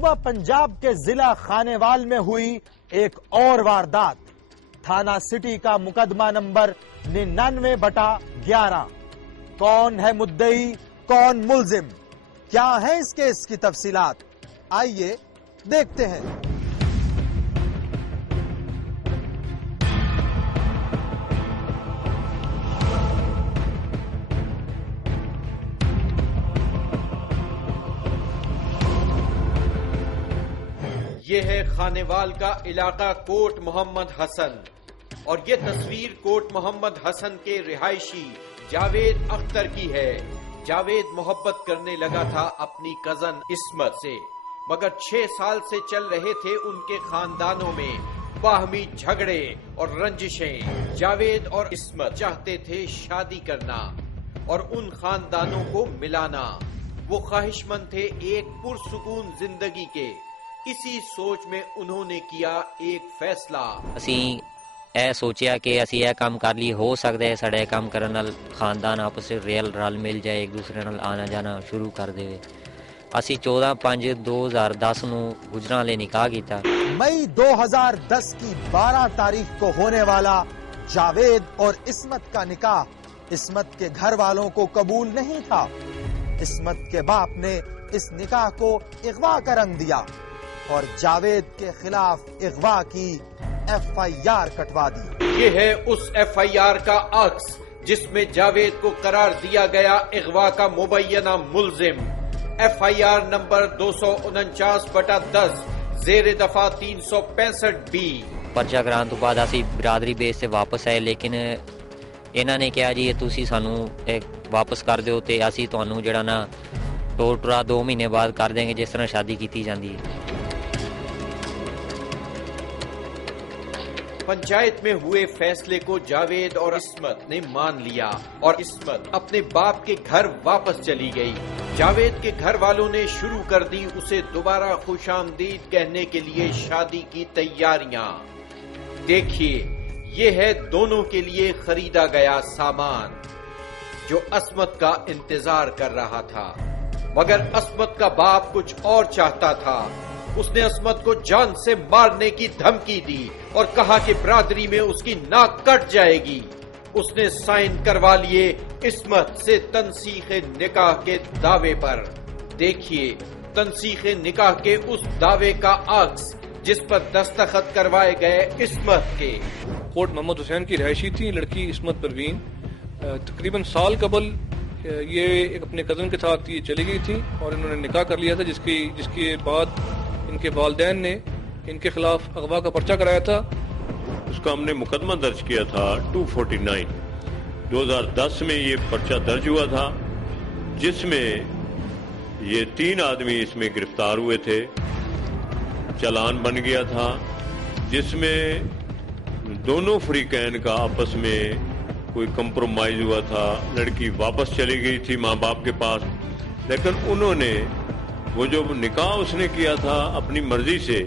صوبہ پنجاب کے ضلع خانیوال میں ہوئی ایک اور واردات. تھانہ سٹی کا مقدمہ نمبر 99/11. کون ہے مدعی، کون ملزم، کیا ہے اس کیس کی تفصیلات؟ آئیے دیکھتے ہیں. یہ ہے خانیوال کا علاقہ کوٹ محمد حسن، اور یہ تصویر کوٹ محمد حسن کے رہائشی جاوید اختر کی ہے. جاوید محبت کرنے لگا تھا اپنی کزن عصمت سے، مگر 6 سال سے چل رہے تھے ان کے خاندانوں میں باہمی جھگڑے اور رنجشیں. جاوید اور عصمت چاہتے تھے شادی کرنا اور ان خاندانوں کو ملانا. وہ خواہش مند تھے ایک پرسکون زندگی کے. اسی سوچ میں انہوں نے کیا ایک فیصلہ. ਅਸੀਂ ਇਹ ਸੋਚਿਆ ਕਿ ਅਸੀਂ ਇਹ ਕੰਮ ਕਰ ਲਈ, ਹੋ ਸਕਦਾ ਹੈ ਸਾਡੇ ਕੰਮ ਕਰਨ ਨਾਲ ਖਾਨਦਾਨ ਆਪਸ ਵਿੱਚ ਰਲ ਮਿਲ ਜਾਏ, ਇੱਕ ਦੂਸਰੇ ਨਾਲ ਆਣਾ ਜਾਣਾ ਸ਼ੁਰੂ ਕਰ ਦੇਵੇ. ਅਸੀਂ 14/5/2010 ਨੂੰ ਗੁਜਰਾਂ ਵਾਲੇ ਨਿਕਾਹ ਕੀਤਾ. مئی 2010 کی 12 تاریخ کو ہونے والا جاوید اور عصمت کا نکاح عصمت کے گھر والوں کو قبول نہیں تھا. عصمت کے باپ نے اس نکاح کو اغوا کا رنگ دیا اور جاوید کے خلاف اغوا کی FIR کٹوا دی. یہ ہے اس FIR کا عکس جس میں جاوید کو قرار دیا گیا اغوا کا مبینہ ملزم. FIR نمبر 249/10 زیر دفعہ 365B. ਪਰਚਾ ਕਰਾਉਣ ਤੋਂ ਬਾਅਦ ਅਸੀਂ ਬਰਾਦਰੀ ਬੇਸ ਤੇ ਵਾਪਸ ਆਏ, ਲੇਕਿਨ ਇਹਨਾਂ ਨੇ ਕਿਹਾ ਜੀ ਤੁਸੀਂ ਸਾਨੂੰ ਵਾਪਸ ਕਰ ਦਿਓ ਤੇ ਅਸੀਂ ਤੁਹਾਨੂੰ ਜਿਹੜਾ ਨਾ ਟੋਟਰਾ 2 ਮਹੀਨੇ ਬਾਅਦ ਕਰ ਦੇਂਗੇ, ਜਿਸ ਤਰ੍ਹਾਂ ਸ਼ਾਦੀ ਕੀਤੀ ਜਾਂਦੀ ہے. پنچایت میں ہوئے فیصلے کو جاوید اور عصمت نے مان لیا اور عصمت اپنے باپ کے گھر واپس چلی گئی. جاوید کے گھر والوں نے شروع کر دی اسے دوبارہ خوش آمدید کہنے کے لیے شادی کی تیاریاں. دیکھیے یہ ہے دونوں کے لیے خریدا گیا سامان جو عصمت کا انتظار کر رہا تھا. مگر عصمت کا باپ کچھ اور چاہتا تھا. اس نے عصمت کو جان سے مارنے کی دھمکی دی اور کہا کہ برادری میں اس کی ناک کٹ جائے گی. اس نے سائن کروا لیے عصمت سے تنسیخ نکاح کے دعوے پر. دیکھیے تنسیخ نکاح کے اس دعوے کا عکس جس پر دستخط کروائے گئے عصمت کے. کوٹ محمد حسین کی رہائشی تھی لڑکی عصمت پروین. تقریباً سال قبل یہ ایک اپنے کزن کے ساتھ یہ چلی گئی تھی اور انہوں نے نکاح کر لیا تھا، جس کے بعد ان کے والدین نے ان کے خلاف اغوا کا پرچہ کرایا تھا. اس کا ہم نے مقدمہ درج کیا تھا 249. 2010 میں یہ پرچہ درج ہوا تھا جس میں یہ 3 آدمی اس میں گرفتار ہوئے تھے. چلان بن گیا تھا جس میں دونوں فریقین کا آپس میں کوئی کمپرومائز ہوا تھا. لڑکی واپس چلی گئی تھی ماں باپ کے پاس، لیکن انہوں نے وہ جو نکاح اس نے کیا تھا اپنی مرضی سے،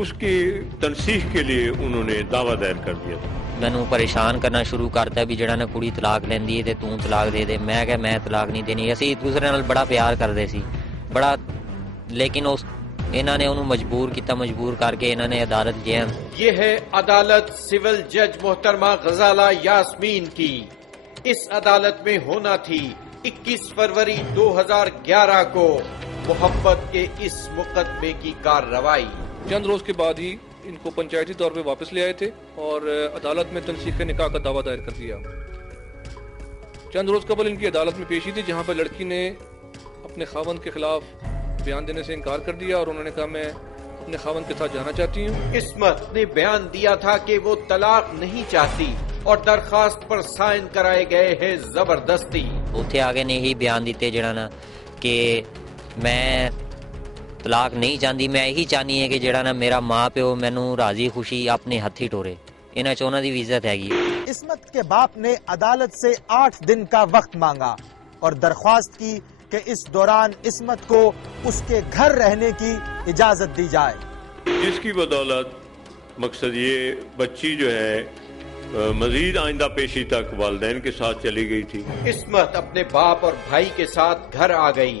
اس کی تنسیخ کے لیے انہوں نے دعویٰ دائر کر دیا تھا. ਮੈਨੂੰ ਪਰੇਸ਼ਾਨ ਕਰਨਾ ਸ਼ੁਰੂ ਕਰਤਾ ਵੀ ਜਿਹੜਾ ਨਾ ਕੁੜੀ ਤਲਾਕ ਲੈਂਦੀ ਹੈ ਤੇ ਤੂੰ ਤਲਾਕ ਦੇ ਦੇ. ਮੈਂ ਕਿਹਾ ਮੈਂ ਤਲਾਕ ਨਹੀਂ ਦੇਣੀ. ਅਸੀਂ ਇੱਕ ਦੂਸਰੇ ਨਾਲ ਬੜਾ ਪਿਆਰ ਕਰਦੇ ਸੀ ਬੜਾ, ਲੇਕਿਨ ਇਹਨਾਂ ਨੇ ਉਹਨੂੰ ਮਜਬੂਰ ਕੀਤਾ. مجبور ਕਰਕੇ ਇਹਨਾਂ نے عدالت جہاں. یہ ہے عدالت سول جج محترمہ غزالہ یاسمین کی. اس عدالت میں ہونا تھی 21 فروری 2011 کو محبت کے اس مقدمے کی کارروائی. چند روز کے بعد ہی ان کو پنچایتی طور پہ واپس لے آئے تھے اور عدالت میں تنسیخ نکاح کا دعویٰ دائر کر دیا. چند روز قبل ان کی عدالت میں پیشی تھی جہاں پر لڑکی نے اپنے خاوند کے خلاف بیان دینے سے انکار کر دیا اور انہوں نے کہا میں اپنے خاوند کے ساتھ جانا چاہتی ہوں. عصمت نے بیان دیا تھا کہ وہ طلاق نہیں چاہتی اور درخواست پر سائن کرائے گئے ہیں زبردستی. ਉੱਥੇ ਆ ਕੇ ਨੇ ਇਹੀ ਬਿਆਨ ਦਿੱਤੇ ਜਿਹੜਾ ਨਾ ਕਿ ਮੈਂ ਤਲਾਕ ਨਹੀਂ ਚਾਹੁੰਦੀ, ਮੈਂ ਇਹੀ ਚਾਹਨੀ ਹੈ ਕਿ ਜਿਹੜਾ ਨਾ ਮੇਰਾ ਮਾਂ ਪਿਓ ਮੈਨੂੰ ਰਾਜ਼ੀ ਖੁਸ਼ੀ ਆਪਣੇ ਹੱਥੀ ਟੋਰੇ. ਇਹਨਾਂ 'ਚ ਉਹਨਾਂ ਦੀ ਵੀ ਇੱਜ਼ਤ ਹੈਗੀ. عصمت کے باپ نے عدالت سے 8 دن کا وقت مانگا اور درخواست کی کہ اس دوران عصمت کو اس کے گھر رہنے کی اجازت دی جائے. جس کی بدولت مقصد یہ بچی جو ہے مزید آئندہ پیشی تک والدین کے ساتھ چلی گئی تھی. عصمت اپنے باپ اور بھائی کے ساتھ گھر آ گئی.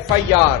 FIR।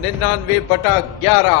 99/11।